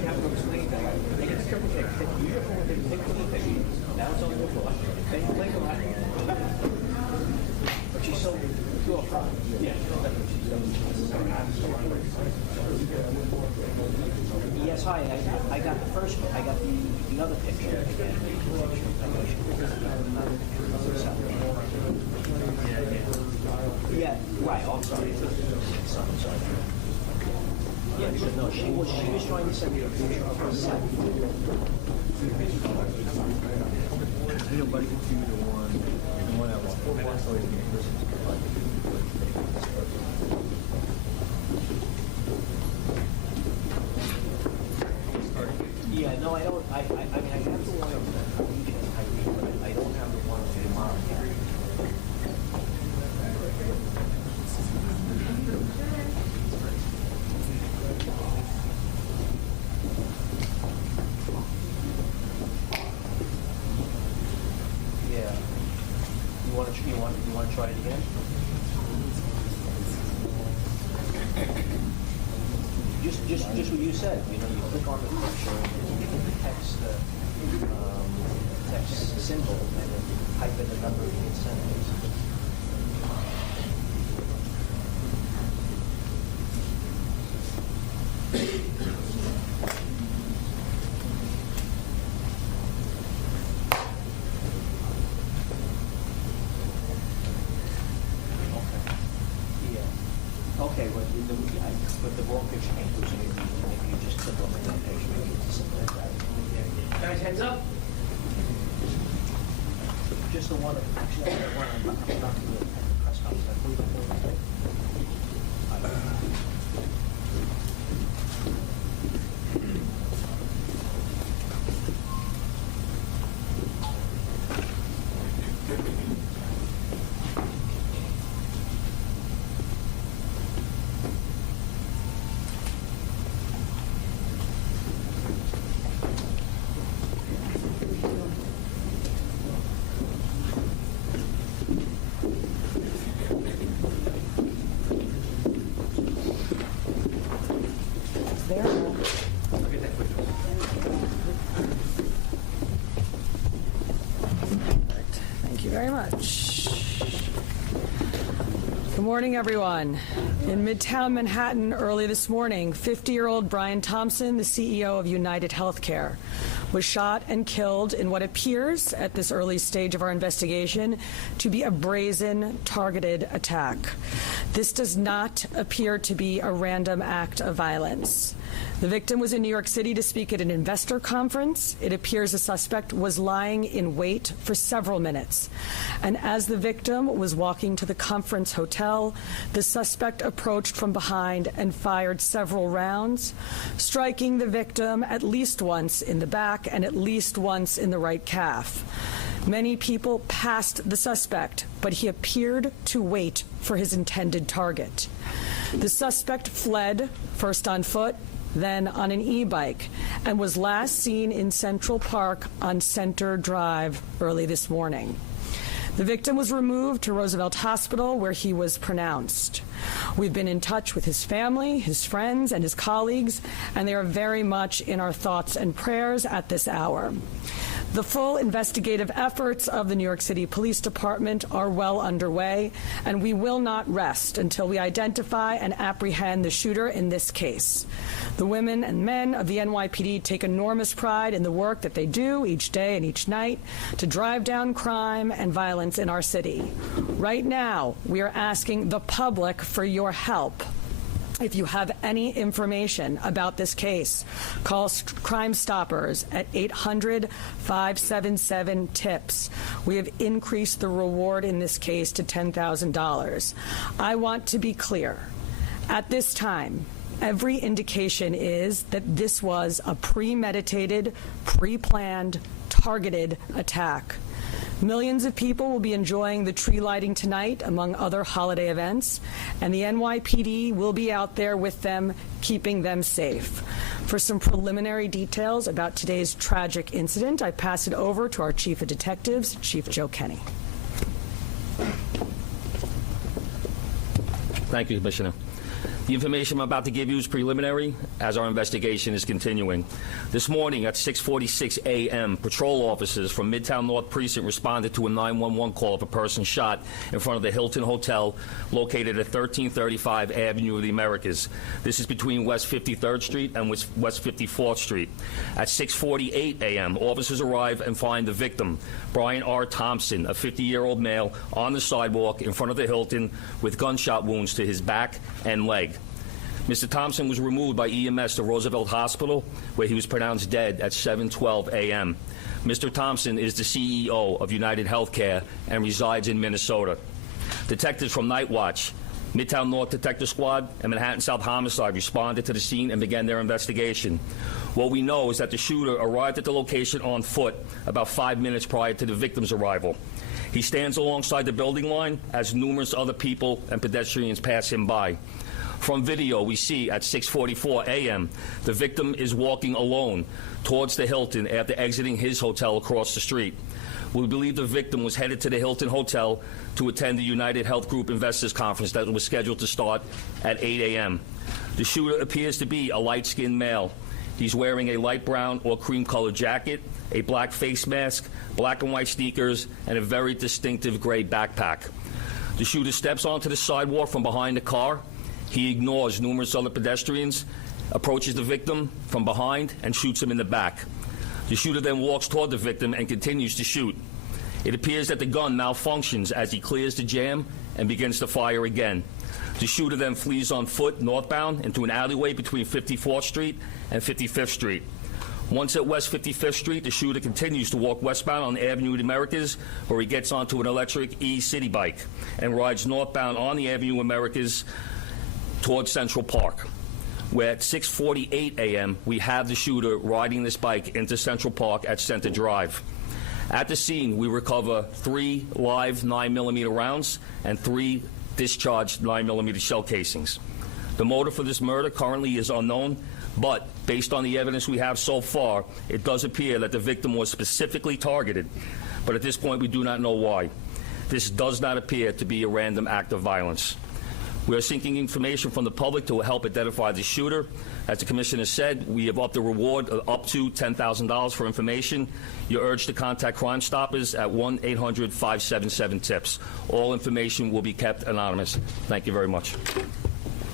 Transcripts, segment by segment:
have to explain that. They get a triple pick. You have to pick for the pick. Now it's on the floor. They play for that. But she's so pure front. Yeah. Yes, hi. I got the first one. I got the other picture. Yeah, right. Oh, I'm sorry. Sorry. Yeah, no, she was trying to send me a picture of herself. Hey, nobody can see the one I want. Yeah, no, I don't. I mean, I have the one of but I don't have the one of tomorrow. Yeah. You want to try it again? Just what you said. You know, you click on the picture and you hit the text symbol and then type in the number you can send it. Okay, but the wrong picture came through, so maybe you just click on the wrong picture, maybe it's something like that. Guys, heads up. Just the one, actually, I got one, I'm not doing the press conference, I believe I'm doing it. Thank you very much. Good morning, everyone. In Midtown Manhattan early this morning, 50-year-old Brian Thompson, the CEO of UnitedHealthcare, was shot and killed in what appears, at this early stage of our investigation, to be a brazen, targeted attack. This does not appear to be a random act of violence. The victim was in New York City to speak at an investor conference. It appears the suspect was lying in wait for several minutes. And as the victim was walking to the conference hotel, the suspect approached from behind and fired several rounds, striking the victim at least once in the back and at least once in the right calf. Many people passed the suspect, but he appeared to wait for his intended target. The suspect fled, first on foot, then on an e-bike, and was last seen in Central Park on Center Drive early this morning. The victim was removed to Roosevelt Hospital, where he was pronounced. We've been in touch with his family, his friends, and his colleagues, and they are very much in our thoughts and prayers at this hour. The full investigative efforts of the New York City Police Department are well underway, and we will not rest until we identify and apprehend the shooter in this case. The women and men of the NYPD take enormous pride in the work that they do each day and each night to drive down crime and violence in our city. Right now, we are asking the public for your help. If you have any information about this case, call Crime Stoppers at 800-577-TIPS. We have increased the reward in this case to $10,000. I want to be clear. At this time, every indication is that this was a premeditated, pre-planned, targeted attack. Millions of people will be enjoying the tree lighting tonight, among other holiday events, and the NYPD will be out there with them, keeping them safe. For some preliminary details about today's tragic incident, I pass it over to our Chief of Detectives, Chief Joe Kenny. Thank you, Commissioner. The information I'm about to give you is preliminary, as our investigation is continuing. This morning at 6:46 a.m., patrol officers from Midtown North Precinct responded to a 911 call of a person shot in front of the Hilton Hotel located at 1335 Avenue of the Americas. This is between West 53rd Street and West 54th Street. At 6:48 a.m., officers arrive and find the victim, Brian R. Thompson, a 50-year-old male, on the sidewalk in front of the Hilton with gunshot wounds to his back and leg. Mr. Thompson was removed by EMS to Roosevelt Hospital, where he was pronounced dead at 7:12 a.m. Mr. Thompson is the CEO of UnitedHealthcare and resides in Minnesota. Detectives from Night Watch, Midtown North Detective Squad, and Manhattan South Homicide responded to the scene and began their investigation. What we know is that the shooter arrived at the location on foot about 5 minutes prior to the victim's arrival. He stands alongside the building line as numerous other people and pedestrians pass him by. From video, we see at 6:44 a.m. the victim is walking alone towards the Hilton after exiting his hotel across the street. We believe the victim was headed to the Hilton Hotel to attend the United Health Group Investors Conference that was scheduled to start at 8 a.m. The shooter appears to be a light-skinned male. He's wearing a light brown or cream-colored jacket, a black face mask, black and white sneakers, and a very distinctive gray backpack. The shooter steps onto the sidewalk from behind the car. He ignores numerous other pedestrians, approaches the victim from behind, and shoots him in the back. The shooter then walks toward the victim and continues to shoot. It appears that the gun malfunctions as he clears the jam and begins to fire again. The shooter then flees on foot northbound into an alleyway between 54th Street and 55th Street. Once at West 55th Street, the shooter continues to walk westbound on Avenue of the Americas, where he gets onto an electric e-city bike and rides northbound on the Avenue of Americas towards Central Park, where at 6:48 a.m. we have the shooter riding this bike into Central Park at Center Drive. At the scene, we recover 3 live 9mm rounds and 3 discharged 9mm shell casings. The motive for this murder currently is unknown, but based on the evidence we have so far, it does appear that the victim was specifically targeted, but at this point we do not know why. This does not appear to be a random act of violence. We are seeking information from the public to help identify the shooter. As the Commissioner said, we have upped the reward up to $10,000 for information. You're urged to contact Crime Stoppers at 1-800-577-TIPS. All information will be kept anonymous. Thank you very much.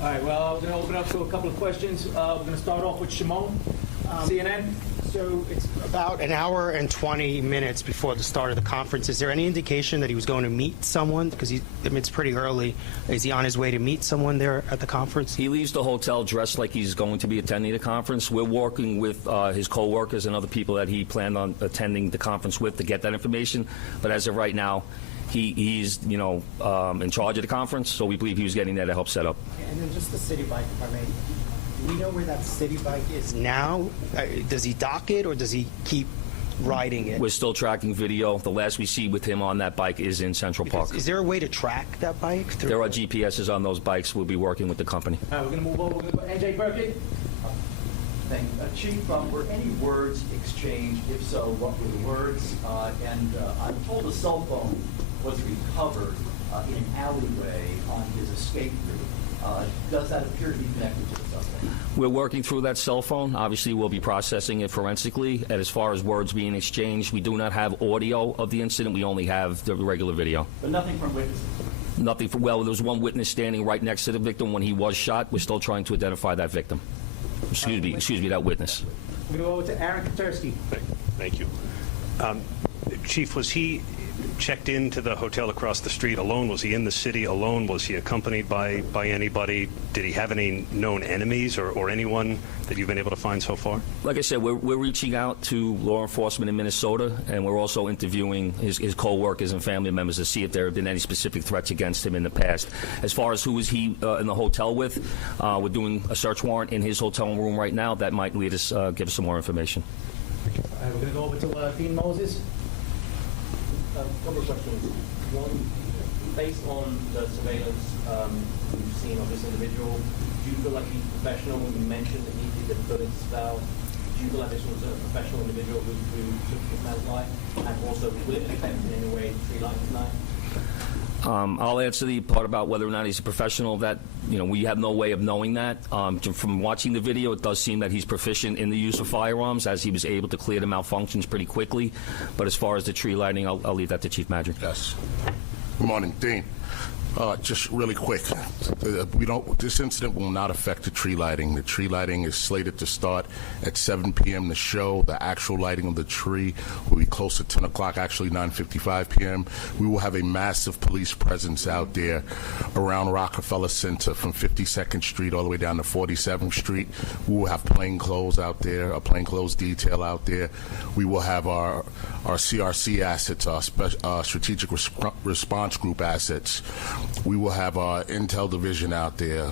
All right, well, we're going to open up to a couple of questions. We're going to start off with Shimon, CNN. So it's about an hour and 20 minutes before the start of the conference. Is there any indication that he was going to meet someone? Because it's pretty early. Is he on his way to meet someone there at the conference? He leaves the hotel dressed like he's going to be attending the conference. We're working with his co-workers and other people that he planned on attending the conference with to get that information. But as of right now, he's in charge of the conference, so we believe he was getting there to help set up. And then just the city bike, if I may. Do we know where that city bike is now? Does he dock it, or does he keep riding it? We're still tracking video. The last we see with him on that bike is in Central Park. Is there a way to track that bike? There are GPSs on those bikes. We'll be working with the company. All right, we're going to move over. We're going to go NJ Berkeley. Thank you. Chief, were any words exchanged? If so, what were the words? I'm told a cell phone was recovered in an alleyway on his escape route. Does that appear to be connected to the cell phone? We're working through that cell phone. Obviously, we'll be processing it forensically. And as far as words being exchanged, we do not have audio of the incident. We only have the regular video. But nothing from witnesses? Nothing. Well, there was one witness standing right next to the victim when he was shot. We're still trying to identify that victim. Excuse me, that witness. We're going to go over to Aaron Katursky. Thank you. Chief, was he checked into the hotel across the street alone? Was he in the city alone? Was he accompanied by anybody? Did he have any known enemies or anyone that you've been able to find so far? Like I said, we're reaching out to law enforcement in Minnesota, and we're also interviewing his co-workers and family members to see if there have been any specific threats against him in the past. As far as who was he in the hotel with, we're doing a search warrant in his hotel room right now. That might lead us, give us some more information. All right, we're going to go over to Dean Moses. A couple of questions. One, based on the surveillance you've seen of this individual, do you feel like he's professional? You mentioned that he did the bullets valve. Do you feel like this was a professional individual who took this man's life? And also, will it affect in any way the tree life tonight? I'll answer the part about whether or not he's a professional. That, we have no way of knowing that. From watching the video, it does seem that he's proficient in the use of firearms, as he was able to clear the malfunctions pretty quickly. But as far as the tree lighting, I'll leave that to Chief Madrick. Yes. Good morning, Dean. Just really quick, this incident will not affect the tree lighting. The tree lighting is slated to start at 7 p.m. The show, the actual lighting of the tree, will be close to 10 o'clock, actually 9:55 p.m. We will have a massive police presence out there around Rockefeller Center from 52nd Street all the way down to 47th Street. We will have plainclothes out there, a plainclothes detail out there. We will have our CRC assets, our Strategic Response Group assets. We will have our Intel division out there,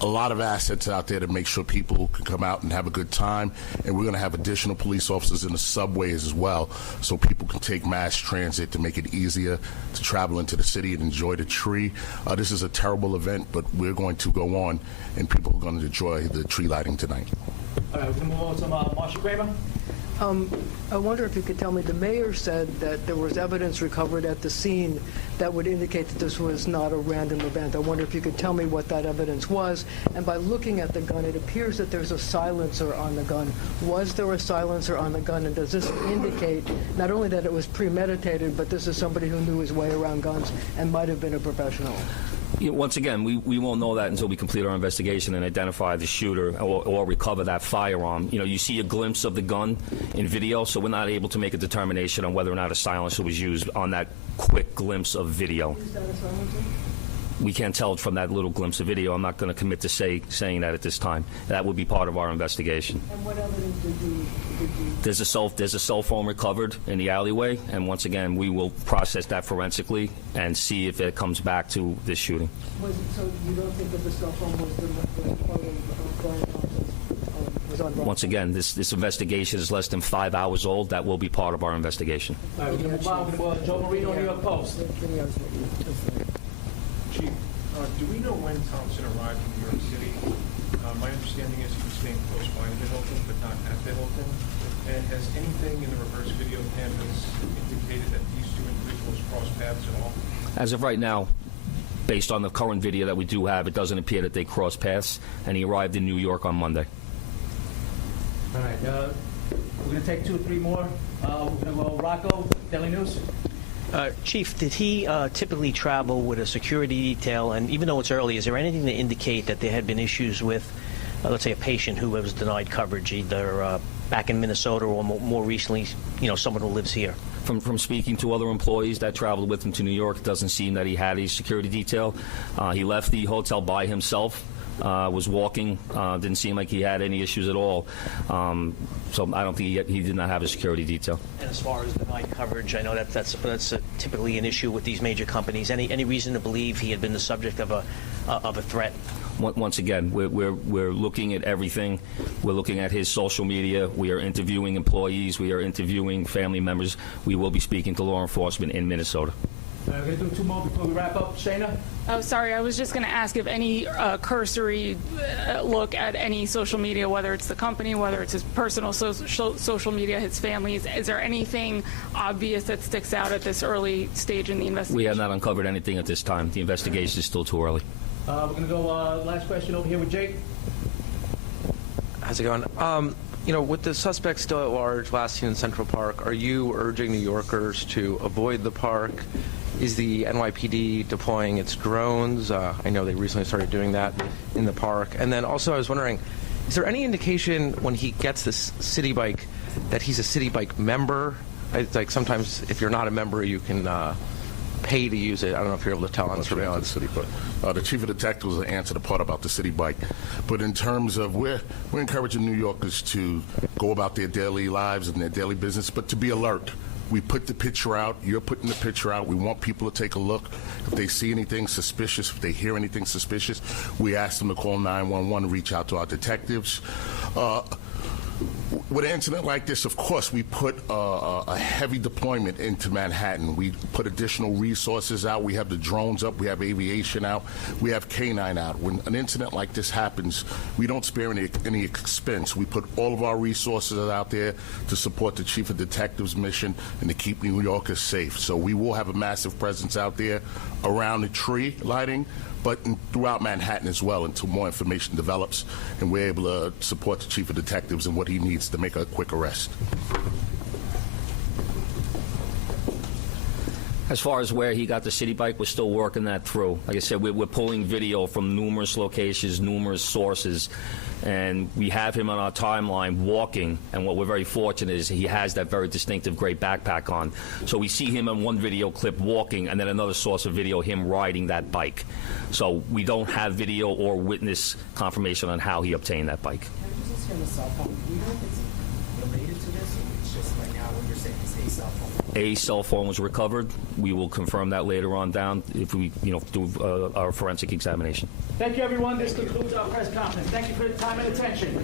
a lot of assets out there to make sure people can come out and have a good time. And we're going to have additional police officers in the subways as well, so people can take mass transit to make it easier to travel into the city and enjoy the tree. This is a terrible event, but we're going to go on, and people are going to enjoy the tree lighting tonight. All right, we're going to move on to Marsha Kramer. I wonder if you could tell me, the mayor said that there was evidence recovered at the scene that would indicate that this was not a random event. I wonder if you could tell me what that evidence was. And by looking at the gun, it appears that there's a silencer on the gun. Was there a silencer on the gun? And does this indicate not only that it was premeditated, but this is somebody who knew his way around guns and might have been a professional? Once again, we won't know that until we complete our investigation and identify the shooter or recover that firearm. You see a glimpse of the gun in video, so we're not able to make a determination on whether or not a silencer was used on that quick glimpse of video. Is that a silencer? We can't tell from that little glimpse of video. I'm not going to commit to saying that at this time. That would be part of our investigation. And what evidence did you There's a cell phone recovered in the alleyway, and once again, we will process that forensically and see if it comes back to this shooting. So you don't think that the cell phone was part of Brian Thompson's, was on? Once again, this investigation is less than 5 hours old. That will be part of our investigation. All right, we're going to move on to Joe Marino, New York Post. Chief, do we know when Thompson arrived in New York City? My understanding is he was staying close by the Hilton, but not at the Hilton. And has anything in the reverse video cameras indicated that these two individuals crossed paths at all? As of right now, based on the current video that we do have, it doesn't appear that they crossed paths, and he arrived in New York on Monday. All right, we're going to take 2 or 3 more. We're going to go Rocco, Daily News. Chief, did he typically travel with a security detail? And even though it's early, is there anything to indicate that there had been issues with, let's say, a patient who was denied coverage, either back in Minnesota or more recently, someone who lives here? From speaking to other employees that traveled with him to New York, it doesn't seem that he had a security detail. He left the hotel by himself. Was walking, didn't seem like he had any issues at all. So I don't think he did not have a security detail. And as far as denied coverage, I know that's typically an issue with these major companies. Any reason to believe he had been the subject of a threat? Once again, we're looking at everything. We're looking at his social media. We are interviewing employees. We are interviewing family members. We will be speaking to law enforcement in Minnesota. We're going to do 2 more before we wrap up. Shayna? Oh, sorry. I was just going to ask if any cursory look at any social media, whether it's the company, whether it's his personal social media, his family's, is there anything obvious that sticks out at this early stage in the investigation? We have not uncovered anything at this time. The investigation is still too early. We're going to go last question over here with Jake. How's it going? With the suspect still at large, last seen in Central Park, are you urging New Yorkers to avoid the park? Is the NYPD deploying its drones? I know they recently started doing that in the park. And then also I was wondering, is there any indication when he gets this city bike that he's a city bike member? Like sometimes if you're not a member, you can pay to use it. I don't know if you're able to tell on surveillance. The chief of detectives will answer the part about the city bike. But in terms of we're encouraging New Yorkers to go about their daily lives and their daily business, but to be alert. We put the picture out. You're putting the picture out. We want people to take a look. If they see anything suspicious, if they hear anything suspicious, we ask them to call 911 and reach out to our detectives. With an incident like this, of course, we put a heavy deployment into Manhattan. We put additional resources out. We have the drones up. We have aviation out. We have K-9 out. When an incident like this happens, we don't spare any expense. We put all of our resources out there to support the Chief of Detectives' mission and to keep New Yorkers safe. So we will have a massive presence out there around the tree lighting, but throughout Manhattan as well until more information develops and we're able to support the Chief of Detectives and what he needs to make a quick arrest. As far as where he got the city bike, we're still working that through. Like I said, we're pulling video from numerous locations, numerous sources, and we have him on our timeline walking, and what we're very fortunate is he has that very distinctive gray backpack on. So we see him in one video clip walking, and then another source of video, him riding that bike. So we don't have video or witness confirmation on how he obtained that bike. Can I just ask you on the cell phone? Do we know if it's related to this, or it's just right now what you're saying is a cell phone? A cell phone was recovered. We will confirm that later on down if we, do our forensic examination. Thank you, everyone. This concludes our press conference. Thank you for your time and attention.